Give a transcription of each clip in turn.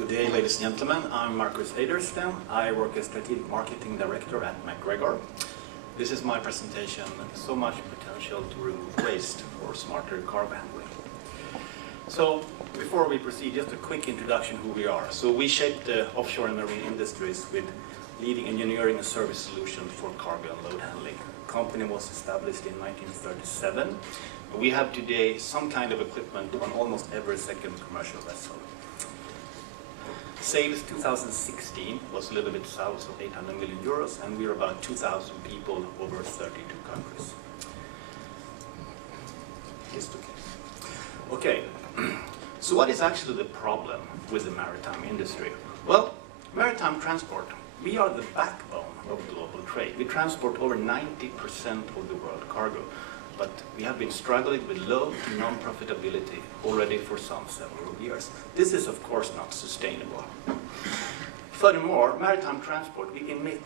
Good day, ladies and gentlemen. I'm Ejdersten. I work as Strategic Marketing Director at MacGregor. This is my presentation, So Much Potential to Remove Waste for Smarter Cargo Handling. So, before we proceed, just a quick introduction who we are. So we shape the offshore and marine industries with leading engineering and service solutions for cargo and load handling. The company was established in 1937. We have today some kind of equipment on almost every second commercial vessel. Sales 2016 was a little bit south of 800 million euros, and we're about 2,000 people over 32 countries. Okay, so what is actually the problem with the maritime industry? Well, maritime transport, we are the backbone of global trade. We transport over 90% of the world cargo, but we have been struggling with low to non-profitability already for several years. This is of course not sustainable. Furthermore, maritime transport, we emit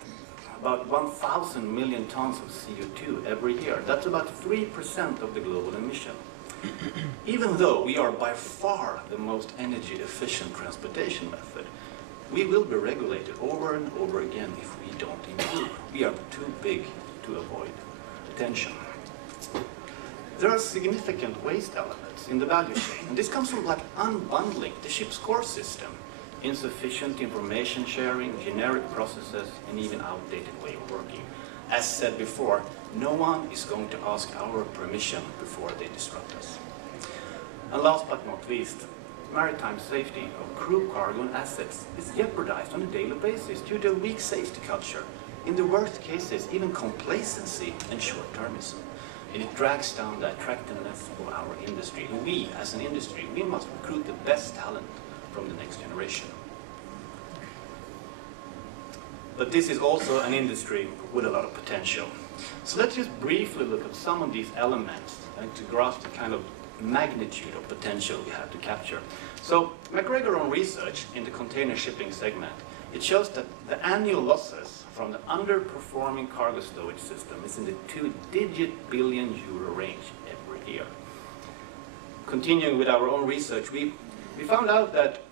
about 1,000 million tons of CO2 every year. That's about 3% of the global emission. Even though we are by far the most energy efficient transportation method, we will be regulated over and over again if we don't improve. We are too big to avoid attention. There are significant waste elements in the value chain, and this comes from unbundling the ship's core system, insufficient information sharing, generic processes, and even outdated way of working. As said before, no one is going to ask our permission before they disrupt us. And last but not least, maritime safety of crew, cargo, and assets is jeopardized on a daily basis due to a weak safety culture. In the worst cases, even complacency and short-termism. And it drags down the attractiveness of our industry. And we, as an industry, we must recruit the best talent from the next generation. But this is also an industry with a lot of potential. So let's just briefly look at some of these elements and to grasp the kind of magnitude of potential we have to capture. So MacGregor own research in the container shipping segment, it shows that the annual losses from the underperforming cargo stowage system is in the 2-digit billion euro range every year. Continuing with our own research, we found out that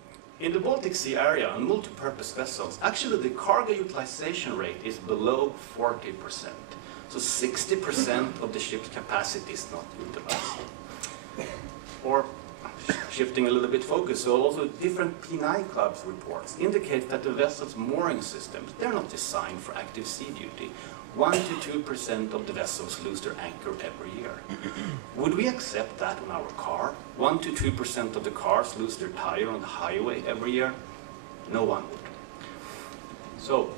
in the Baltic Sea area on multi-purpose vessels, actually the cargo utilization rate is below 40%. So 60% of the ship's capacity is not utilized. Or shifting a little bit focus, so also different P9 clubs reports indicate that the vessel's mooring systems, they're not designed for active sea duty. 1 to 2% of the vessels lose their anchor every year. Would we accept that on our car? 1 to 2% of the cars lose their tire on the highway every year? No one would. So,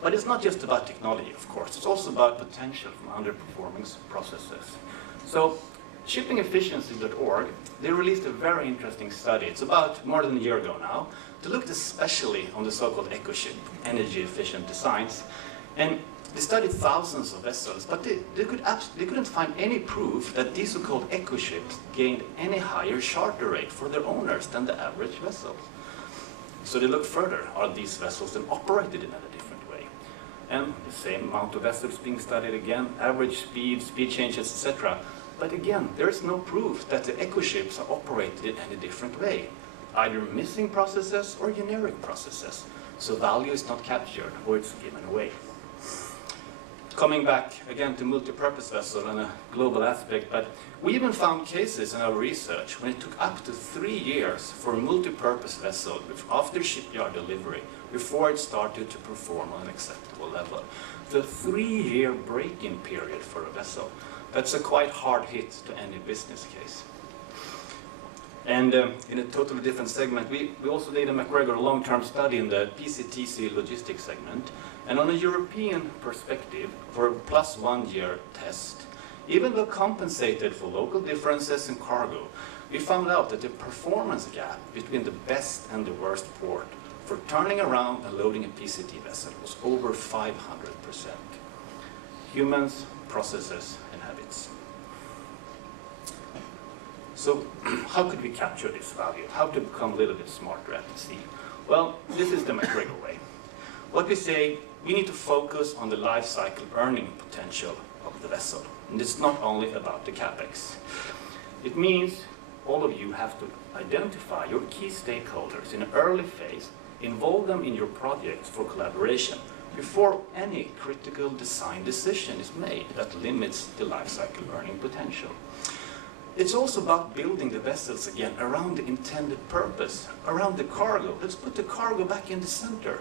but it's not just about technology, of course. It's also about potential from underperforming processes. So, shippingefficiency.org, they released a very interesting study. It's about more than a year ago now, to look especially on the so-called eco-ship, energy-efficient designs. And they studied thousands of vessels, but they couldn't find any proof that these so-called eco-ships gained any higher charter rate for their owners than the average vessels. So they looked further. Are these vessels then operated in a different way? And the same amount of vessels being studied again, average speed, speed changes, etc. But again, there is no proof that the eco-ships are operated in any different way, either missing processes or generic processes. So value is not captured or it's given away. Coming back again to multi-purpose vessel and a global aspect, but we even found cases in our research when it took up to 3 years for a multi-purpose vessel after shipyard delivery before it started to perform on an acceptable level. The 3-year break-in period for a vessel. That's a quite hard hit to any business case. And in a totally different segment, we also did a MacGregor long-term study in the PCTC logistics segment. And on a European perspective, for a +1 year test, even though compensated for local differences in cargo, we found out that the performance gap between the best and the worst port for turning around and loading a PCT vessel was over 500%. Humans, processes, and habits. So how could we capture this value? How to become a little bit smarter at sea? Well, this is the MacGregor way. What we say, we need to focus on the life cycle earning potential of the vessel. And it's not only about the capex. It means all of you have to identify your key stakeholders in an early phase, involve them in your projects for collaboration before any critical design decision is made that limits the lifecycle earning potential. It's also about building the vessels again around the intended purpose, around the cargo. Let's put the cargo back in the center.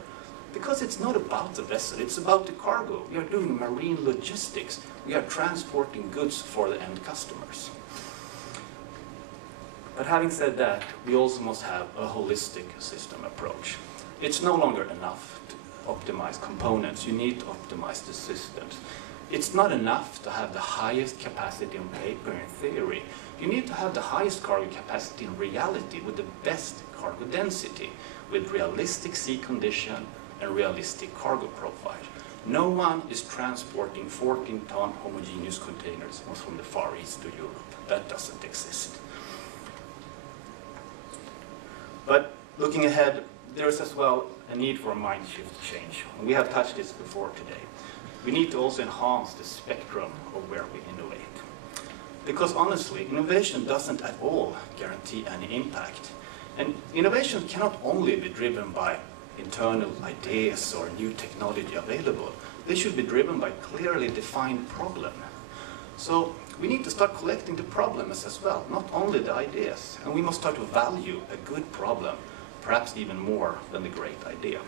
Because it's not about the vessel, it's about the cargo. We are doing marine logistics. We are transporting goods for the end customers. But having said that, we also must have a holistic system approach. It's no longer enough to optimize components. You need to optimize the systems. It's not enough to have the highest capacity on paper in theory. You need to have the highest cargo capacity in reality with the best cargo density, with realistic sea condition and realistic cargo profile. No one is transporting 14-ton homogeneous containers from the Far East to Europe. That doesn't exist. But looking ahead, there's as well a need for a mind shift change. And we have touched this before today. We need to also enhance the spectrum of where we innovate. Because honestly, innovation doesn't at all guarantee any impact. And innovation cannot only be driven by internal ideas or new technology available. They should be driven by clearly defined problem. So we need to start collecting the problems as well, not only the ideas. And we must start to value a good problem, perhaps even more than the great idea.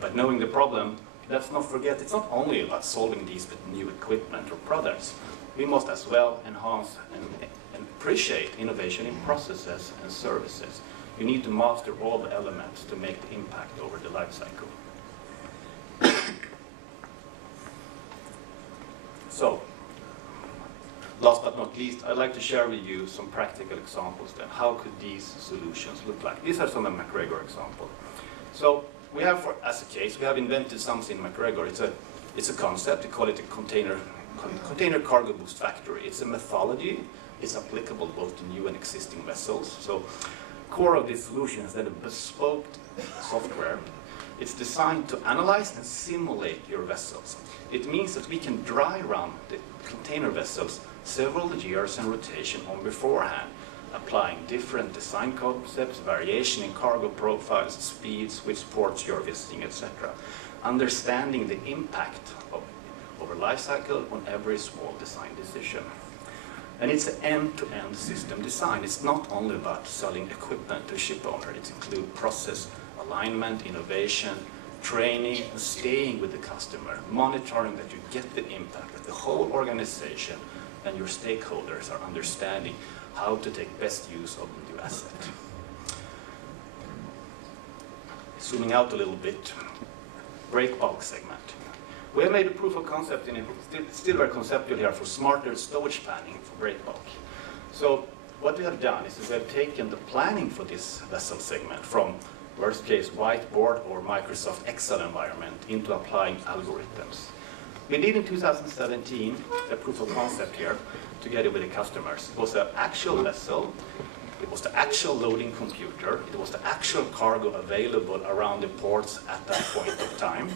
But knowing the problem, let's not forget, it's not only about solving these with new equipment or products. We must as well enhance and appreciate innovation in processes and services. You need to master all the elements to make the impact over the life cycle. So, last but not least, I'd like to share with you some practical examples then. How could these solutions look like? These are some of MacGregor examples. So, we have, as a case, we have invented something in MacGregor. It's a concept. We call it a container cargo boost factory. It's a methodology. It's applicable both to new and existing vessels. So, core of this solution is that a bespoke software. It's designed to analyze and simulate your vessels. It means that we can dry run the container vessels several years in rotation on beforehand, applying different design concepts, variation in cargo profiles, speeds, which ports you're visiting, etc. Understanding the impact over life cycle on every small design decision. And it's an end-to-end system design. It's not only about selling equipment to a ship owner. It includes process alignment, innovation, training, and staying with the customer, monitoring that you get the impact, that the whole organization and your stakeholders are understanding how to take best use of the new asset. Zooming out a little bit, break bulk segment. We have made a proof of concept in it, still very conceptual here, for smarter stowage planning for break bulk. So what we have done is we have taken the planning for this vessel segment from worst case whiteboard or Microsoft Excel environment into applying algorithms. We did in 2017 a proof of concept here together with the customers. It was an actual vessel, it was the actual loading computer, it was the actual cargo available around the ports at that point of time.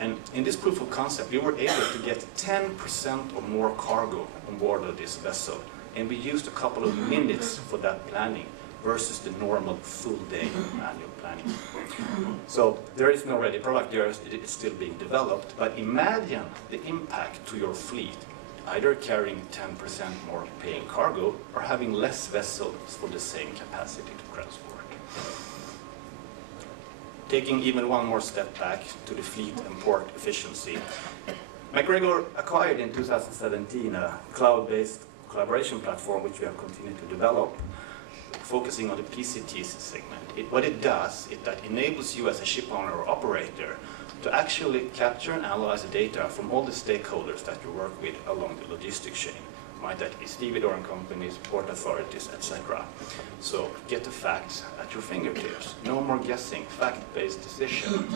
And in this proof of concept, we were able to get 10% or more cargo on board of this vessel. And we used a couple of minutes for that planning versus the normal full day manual planning. So there is no ready product there, it's still being developed. But imagine the impact to your fleet, either carrying 10% more paying cargo or having less vessels for the same capacity to transport. Taking even one more step back to the fleet and port efficiency, MacGregor acquired in 2017 a cloud-based collaboration platform which we have continued to develop, focusing on the PCTs segment. What it does is that enables you as a ship owner or operator to actually capture and analyze the data from all the stakeholders that you work with along the logistics chain. Might that be stevedore companies, port authorities, etc. So get the facts at your fingertips. No more guessing, fact-based decision.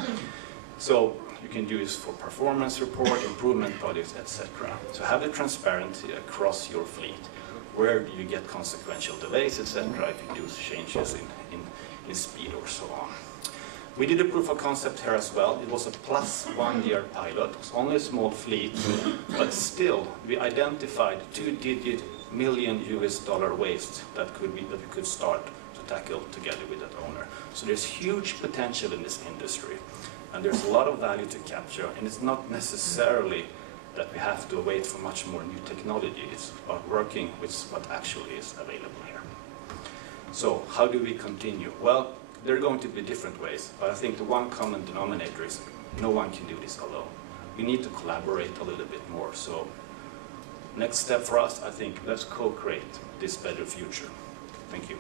So you can do this for performance report, improvement projects, etc. So have the transparency across your fleet. Where do you get consequential delays, etc. if you do changes in speed or so on. We did a proof of concept here as well. It was a plus 1 year pilot. It was only a small fleet, but still we identified 2-digit million US dollar waste that we could start to tackle together with that owner. So there's huge potential in this industry, and there's a lot of value to capture, and it's not necessarily that we have to wait for much more new technology. It's about working with what actually is available here. So how do we continue? Well, there are going to be different ways, but I think the one common denominator is no one can do this alone. We need to collaborate a little bit more. So next step for us, I think, let's co-create this better future. Thank you.